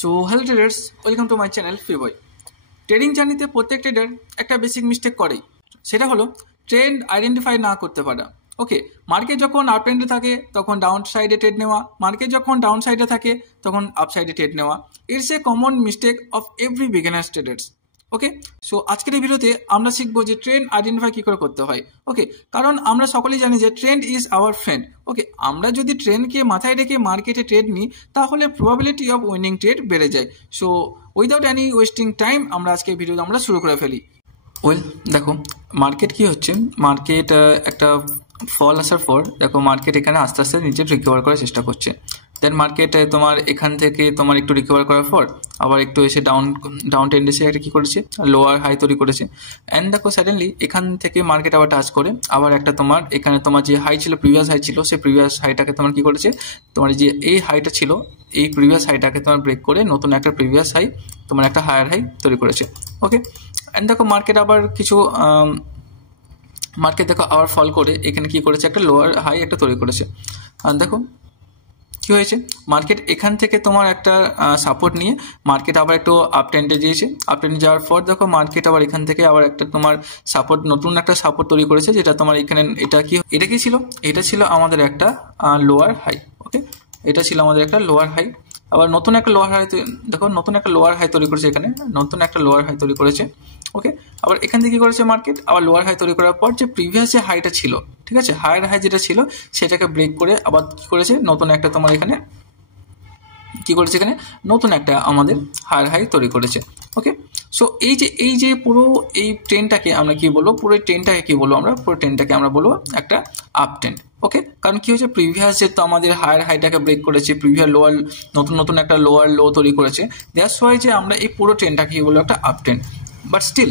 So hello traders, welcome to my channel ফিবয়। Trading জার্নিতে প্রত্যেক ট্রেডার একটা বেসিক মিস্টেক করেই, সেটা হলো ট্রেন্ড আইডেন্টিফাই না করতে পারা। ওকে, মার্কেট যখন আপ ট্রেন্ডে থাকে তখন ডাউন সাইডে ট্রেড নেওয়া, মার্কেট যখন ডাউন সাইডে থাকে তখন আপ সাইডে ট্রেড নেওয়া। It's a common mistake of every beginners traders. Okay, so আজকের এই ভিডিওতে আমরা শিখবো যে ট্রেন্ড আইডেন্টিফাই কী করে করতে হয়। ওকে, কারণ আমরা সকলেই জানি যে ট্রেন্ড ইজ আওয়ার ফ্রেন্ড। ওকে, আমরা যদি ট্রেন্ডকে মাথায় রেখে মার্কেটে ট্রেড নিই তাহলে প্রবাবিলিটি অফ উইনিং ট্রেড বেড়ে যায়। So without any wasting time আমরা আজকে ভিডিও আমরা শুরু করে ফেলি। ওয়েল, দেখো মার্কেট কি হচ্ছে, মার্কেট একটা ফল আসার পর দেখো মার্কেট এখানে আস্তে আস্তে নিচে রিকভার করার চেষ্টা করছে। দেন মার্কেট তোমার এখান থেকে তোমার একটু রিকভার করার পর আবার একটু এসে ডাউন টেন্ডেন্সি একটা কী করেছে, লোয়ার হাই তৈরি করেছে। অ্যান্ড দেখো সাডেনলি এখান থেকে মার্কেট আবার টাচ করে আবার একটা তোমার এখানে তোমার যে হাই ছিল, প্রিভিয়াস হাই ছিল, সেই প্রিভিয়াস হাইটাকে তোমার কী করেছে, তোমার যে এই হাইটা ছিল এই প্রিভিয়াস হাইটাকে তোমার ব্রেক করে নতুন একটা প্রিভিয়াস হাই তোমার একটা হায়ার হাই তৈরি করেছে। ওকে, অ্যান্ড দেখো মার্কেট আবার কিছু মার্কেট দেখো আবার ফল করে এখানে কি করেছে, একটা লোয়ার হাই একটা তৈরি করেছে। আর দেখো কি হয়েছে, মার্কেট এখান থেকে তোমার একটা সাপোর্ট নিয়ে মার্কেট আবার একটু আপ ট্রেন্ডে গিয়েছে। আপ ট্রেন্ডে যাওয়ার পর দেখো মার্কেট আবার এখান থেকে আবার একটা তোমার সাপোর্ট, নতুন একটা সাপোর্ট তৈরি করেছে, যেটা তোমার এখানে এটা কি ছিল, এটা ছিল আমাদের একটা লোয়ার হাই। ওকে, এটা ছিল আমাদের একটা লোয়ার হাই। আবার নতুন একটা লোয়ার হাই, দেখো নতুন একটা লোয়ার হাই তৈরি করেছে, এখানে নতুন একটা লোয়ার হাই তৈরি করেছে। ওকে, আবার এখান থেকে কি করেছে মার্কেট, আবার লোয়ার হাই তৈরি করার পর যে প্রিভিয়াস যে হাইটা ছিল, ঠিক আছে, হায়ার হাই যেটা ছিল সেটাকে ব্রেক করে আবার কি করেছে, নতুন একটা তোমার এখানে কি করেছে, এখানে নতুন একটা আমাদের হায়ার হাই তৈরি করেছে। ওকে, সো এই যে পুরো এই ট্রেনটাকে আমরা কি বলবো, পুরো ট্রেনটাকে কি বলবো, আমরা পুরো ট্রেনটাকে আমরা বলবো একটা আপ ট্রেন্ড। ওকে, কারণ কি হয়েছে, প্রিভিয়াস যে তো আমাদের হায়ার হাইটাকে ব্রেক করেছে, প্রিভিয়াস লোয়ার নতুন একটা লোয়ার লো তৈরি করেছে, দ্যাটস ওয়াই যে আমরা এই পুরো ট্রেনটাকে কি বলবো, একটা আপ ট্রেন্ড। বাট স্টিল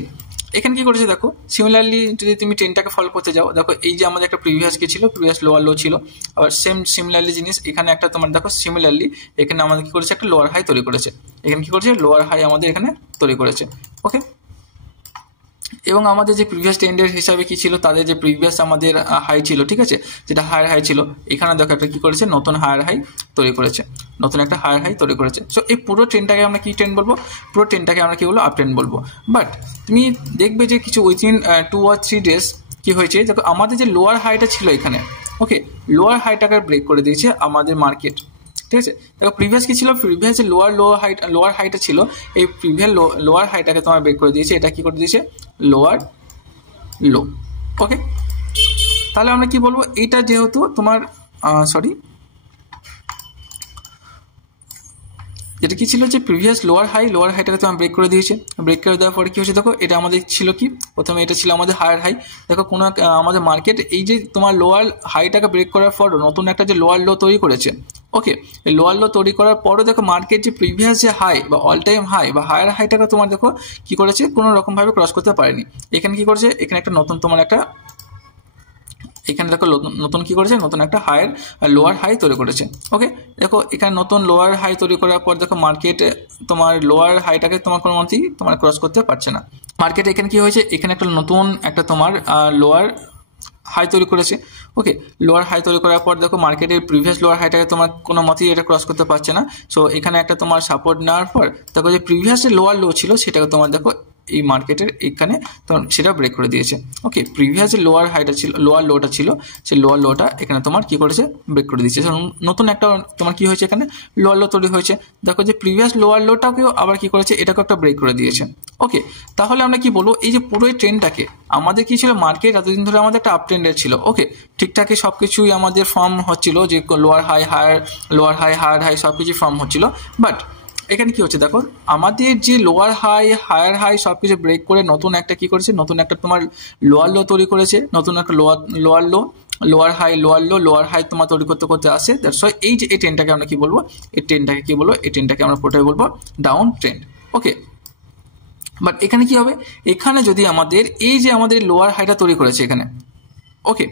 এখানে কি করেছে দেখো, সিমিলারলি যদি তুমি ট্রেনটাকে ফলো করতে যাও, দেখো এই যে আমাদের একটা প্রিভিয়াস কি ছিল, প্রিভিয়াস লোয়ার লো ছিল, আবার সিমিলারলি জিনিস এখানে একটা তোমার দেখো সিমিলারলি এখানে আমাদের কি করেছে, একটা লোয়ার হাই তৈরি করেছে। এখানে কি করেছে, লোয়ার হাই আমাদের এখানে তৈরি করেছে। ওকে, এবং আমাদের যে প্রিভিয়াস ট্রেন্ডের হিসাবে কি ছিল, তাদের যে প্রিভিয়াস আমাদের হাই ছিল, ঠিক আছে, যেটা হায়ার হাই ছিল, এখানে দেখো একটা কি করেছে, নতুন হায়ার হাই তৈরি করেছে, নতুন একটা হায়ার হাই তৈরি করেছে। সো এই পুরো ট্রেনটাকে আমরা কি ট্রেন্ড বলবো, পুরো ট্রেনটাকে আমরা কি বলবো, আপ ট্রেন্ড বলবো। বাট তুমি দেখবে যে কিছু উইথিন 2 or 3 ডেজ কি হয়েছে, দেখো আমাদের যে লোয়ার হাইটা ছিল এখানে, ওকে, লোয়ার হাইটাকে ব্রেক করে দিয়েছে আমাদের মার্কেট। ঠিক আছে, দেখো প্রিভিয়াস কি ছিল, প্রিভিয়াস যে লোয়ার হাইটা ছিল, এই প্রিভিয়াস লোয়ার হাইটাকে তোমার ব্রেক করে দিয়েছে, এটা কি করে দিয়েছে, লোয়ার লো। ওকে, তাহলে আমরা কি বলবো, এটা যেহেতু তোমার যেটা কি ছিল, যে প্রিভিয়াস লোয়ার হাইটাকে তোমার ব্রেক করে দিয়েছে। ব্রেক করে দেওয়ার পরে কি হয়েছে, দেখো এটা আমাদের ছিল কি, প্রথমে এটা ছিল আমাদের হায়ার হাই। দেখো কোনো আমাদের মার্কেট এই যে তোমার লোয়ার হাইটাকে ব্রেক করার পর নতুন একটা যে লোয়ার লো তৈরি করেছে। ওকে, এই লোয়ার লো তৈরি করার পরও দেখো মার্কেট যে প্রিভিয়াস যে হাই বা অল টাইম হাই বা হায়ার হাইটাকে তোমার দেখো কি করেছে, কোনো রকমভাবে ক্রস করতে পারেনি। এখানে কি করেছে, এখানে একটা নতুন তোমার একটা এখানে দেখো নতুন কি করেছে, নতুন একটা হায়ার লোয়ার হাই তৈরি করেছে। ওকে, দেখো এখানে নতুন লোয়ার হাই তৈরি করার পর দেখো মার্কেট তোমার লোয়ার হাইটাকে তোমার কোনো মতেই তোমার ক্রস করতে পারছে না। মার্কেট এখানে কি হয়েছে, এখানে একটা নতুন একটা তোমার লোয়ার হাই তৈরি করেছে। ওকে, লোয়ার হাই তৈরি করার পর দেখো মার্কেটের প্রিভিয়াস লোয়ার হাইটাকে তোমার কোনো মতেই এটা ক্রস করতে পারছে না। সো এখানে একটা তোমার সাপোর্ট নেওয়ার পর দেখো যে প্রিভিয়াস যে লোয়ার লো ছিল সেটাকে তোমার দেখো এই মার্কেটের এখানে তোমার সেটা ব্রেক করে দিয়েছে। ওকে, প্রিভিয়াস যে লোয়ার হাইটা ছিল, লোয়ার লোটা ছিল, সেই লোয়ার লোটা এখানে তোমার কি করেছে, ব্রেক করে দিয়েছে। নতুন একটা তোমার কি হয়েছে, এখানে লোয়ার লো তৈরি হয়েছে। দেখো যে প্রিভিয়াস লোয়ার লোটাকেও আবার কি করেছে, এটাকে একটা ব্রেক করে দিয়েছে। ওকে, তাহলে আমরা কি বলবো, এই যে পুরো ট্রেনটাকে আমাদের কি ছিল, মার্কেট এতদিন ধরে আমাদের একটা আপ ট্রেন্ডের ছিল। ওকে, ঠিকঠাকই সব কিছুই আমাদের ফর্ম হচ্ছিল, যে লোয়ার হাই হায়ার হাই সব কিছু ফর্ম হচ্ছিল। বাট এখানে কি হচ্ছে, দেখো আমাদের যে লোয়ার হাই হায়ার হাই সব কিছু ব্রেক করে নতুন একটা কি করেছে, নতুন একটা তোমার লোয়ার লো তৈরি করেছে, নতুন একটা lower low, lower high lower high তোমার তৈরি করতে করতে আসে। দ্যাটস ওয়াই এই যে এই ট্রেনটাকে আমরা কি বলবো, এই ট্রেনটাকে কি বলবো, এই ট্রেনটাকে আমরা পুরোটাই বলবো ডাউন ট্রেন্ড। ওকে, বাট এখানে কি হবে, এখানে যদি আমাদের এই যে আমাদের লোয়ার হাইটা তৈরি করেছে এখানে, ওকে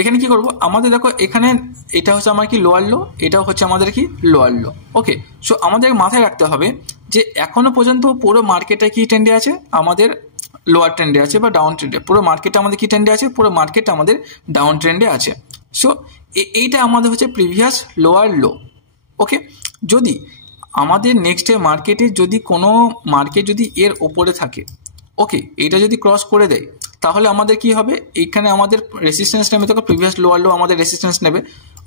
এখানে কি করব, আমাদের দেখো এখানে এটা হচ্ছে আমার কি লোয়ার লো, এটাও হচ্ছে আমাদের কি লোয়ার লো। ওকে, সো আমাদের মাথায় রাখতে হবে যে এখনো পর্যন্ত পুরো মার্কেটে কি ট্রেন্ডে আছে, আমাদের লোয়ার ট্রেন্ডে আছে বা ডাউন ট্রেন্ডে, পুরো মার্কেটে আমাদের কি ট্রেন্ডে আছে, পুরো মার্কেটটা আমাদের ডাউন ট্রেন্ডে আছে। সো এইটা আমাদের হচ্ছে প্রিভিয়াস লোয়ার লো। ওকে, যদি আমাদের নেক্সট ডে মার্কেটে যদি কোনো মার্কেট যদি এর ওপরে থাকে, ওকে, এটা যদি ক্রস করে দেয় তাহলে আমাদের কি হবে, এখানে আমাদের রেসিস্ট্যান্স নেবে, তখন প্রিভিয়াস লোয়ার লো আমাদের রেসিস্ট্যান্স নেবে।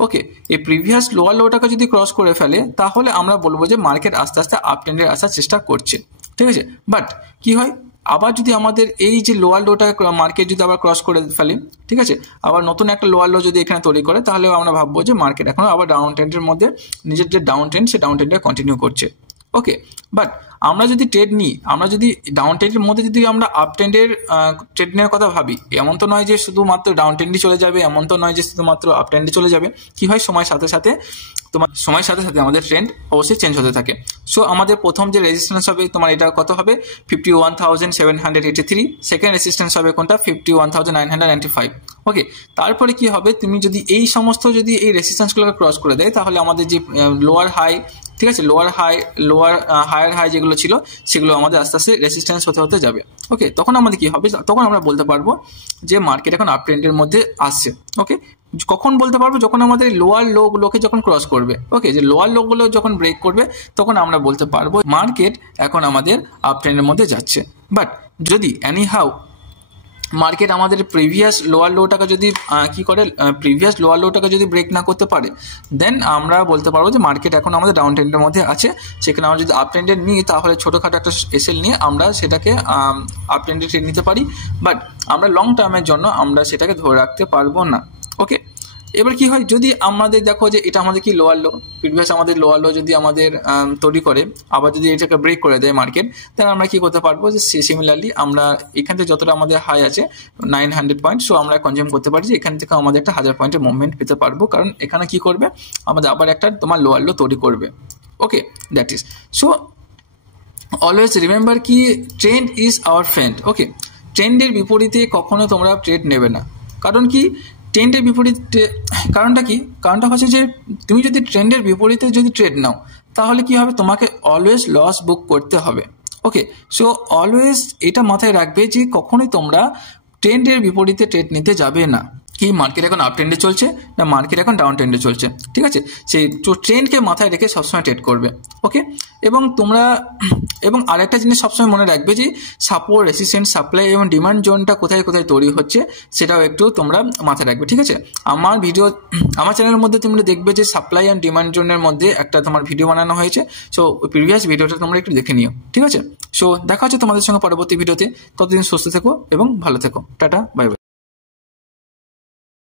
ওকে, এই প্রিভিয়াস লোয়ার লোটাকে যদি ক্রস করে ফেলে তাহলে আমরা বলবো যে মার্কেট আস্তে আস্তে আপ ট্রেন্ডে আসার চেষ্টা করছে, ঠিক আছে। বাট কি হয়, আবার যদি আমাদের এই যে লোয়ার লোটাকে মার্কেট যদি আবার ক্রস করে ফেলে, ঠিক আছে, আবার নতুন একটা লোয়ার লো যদি এখানে তৈরি করে, তাহলে আমরা ভাববো যে মার্কেট এখনো আবার ডাউন ট্রেন্ডের মধ্যে নিজের যে ডাউন ট্রেন্ড সে ডাউন ট্রেন্ডে কন্টিনিউ করছে। ওকে, বাট আমরা যদি ট্রেড নিই, আমরা যদি ডাউন ট্রেন্ডের মধ্যে যদি আমরা আপ ট্রেন্ডের ট্রেড নেওয়ার কথা ভাবি, এমন তো নয় যে শুধুমাত্র ডাউন ট্রেন্ডই চলে যাবে, এমন তো নয় যে শুধুমাত্র আপ ট্রেন্ডে চলে যাবে। কি হয়, সময়ের সাথে সাথে আমাদের ট্রেন্ড অবশ্যই চেঞ্জ হতে থাকে। সো আমাদের প্রথম যে রেজিস্ট্যান্স হবে তোমার এটা কত হবে 51,783, সেকেন্ড রেজিস্ট্যান্স হবে কোনটা 51,995। ওকে, তারপরে কি হবে, তুমি যদি এই সমস্ত যদি এই রেজিস্ট্যান্সগুলোকে ক্রস করে দেয় তাহলে আমাদের যে লোয়ার হাই, ঠিক আছে, হায়ার হাই যেগুলো ছিল সেগুলো আমাদের আস্তে আস্তে রেজিস্ট্যান্স হতে হতে যাবে। ওকে, তখন আমাদের কি হবে, তখন আমরা বলতে পারবো যে মার্কেট এখন আপ ট্রেন্ডের মধ্যে আসছে। ওকে, কখন বলতে পারবো, যখন আমাদের লোয়ার লোগুলোকে যখন ক্রস করবে। ওকে, যে লোয়ার লোগুলো যখন ব্রেক করবে তখন আমরা বলতে পারবো মার্কেট এখন আমাদের আপ ট্রেন্ডের মধ্যে যাচ্ছে। বাট যদি এনি হাউ মার্কেট আমাদের প্রিভিয়াস লোয়ার লোটাকে যদি প্রিভিয়াস লোয়ার লোটাকে যদি ব্রেক না করতে পারে, দেন আমরা বলতে পারবো যে মার্কেট এখন আমাদের ডাউন ট্রেন্ডের মধ্যে আছে। সেখানে আমরা যদি আপ ট্রেন্ডে নিই তাহলে ছোটোখাটো একটা এসএল নিয়ে আমরা সেটাকে আপ ট্রেন্ডে ট্রেড নিতে পারি, বাট আমরা লং টার্মের জন্য আমরা সেটাকে ধরে রাখতে পারবো না। ওকে, এবার কি হয়, যদি আমাদের দেখো যে এটা আমাদের কি লোয়ার লো, প্রিভিয়াস আমাদের লোয়ার লো যদি আমাদের তৈরি করে আবার যদি এটাকে ব্রেক করে দেয় মার্কেট, তাহলে আমরা কি করতে পারবো যে সিমিলারলি আমরা এখান থেকে যতটা আমাদের হাই আছে 900 পয়েন্ট, সো আমরা কনজিউম করতে পারি যে এখান থেকে আমাদের একটা 1000 পয়েন্টের মুভমেন্ট পেতে পারবো, কারণ এখানে কি করবে, আমাদের আবার একটা তোমার লোয়ার লো তৈরি করবে। Okay, that is so always remember কি trend is our friend. Okay, ট্রেন্ডের বিপরীতে কখনো তোমরা ট্রেড নেবে না, কারণ কি ট্রেন্ডের বিপরীতে, কারণটা হচ্ছে যে তুমি যদি ট্রেন্ডের বিপরীতে যদি ট্রেড নাও তাহলে কি হবে, তোমাকে অলওয়েজ লস বুক করতে হবে। ওকে, সো অলওয়েজ এটা মাথায় রাখবে যে কখনোই তোমরা ট্রেন্ডের বিপরীতে ট্রেড নিতে যাবে না। কি মার্কেট এখন আপ ট্রেন্ডে চলছে না মার্কেট এখন ডাউন ট্রেন্ডে চলছে, ঠিক আছে, সেই ট্রেন্ডকে মাথায় রেখে সবসময় ট্রেড করবে। ওকে, এবং আরেকটা জিনিস সবসময় মনে রাখবে যে সাপোর্ট, রেসিস্ট্যান্স, সাপ্লাই এবং ডিমান্ড জোনটা কোথায় কোথায় তৈরি হচ্ছে সেটাও একটু তোমরা মাথায় রাখবে, ঠিক আছে। আমার চ্যানেলের মধ্যে তোমরা দেখবে যে সাপ্লাই অ্যান্ড ডিমান্ড জোনের মধ্যে একটা তোমার ভিডিও বানানো হয়েছে, সো প্রিভিয়াস ভিডিওটা তোমরা একটু দেখে নিও, ঠিক আছে। সো দেখা হচ্ছে তোমাদের সঙ্গে পরবর্তী ভিডিওতে, ততদিন সুস্থ থেকো এবং ভালো থেকো, টাটা, বাই বাই।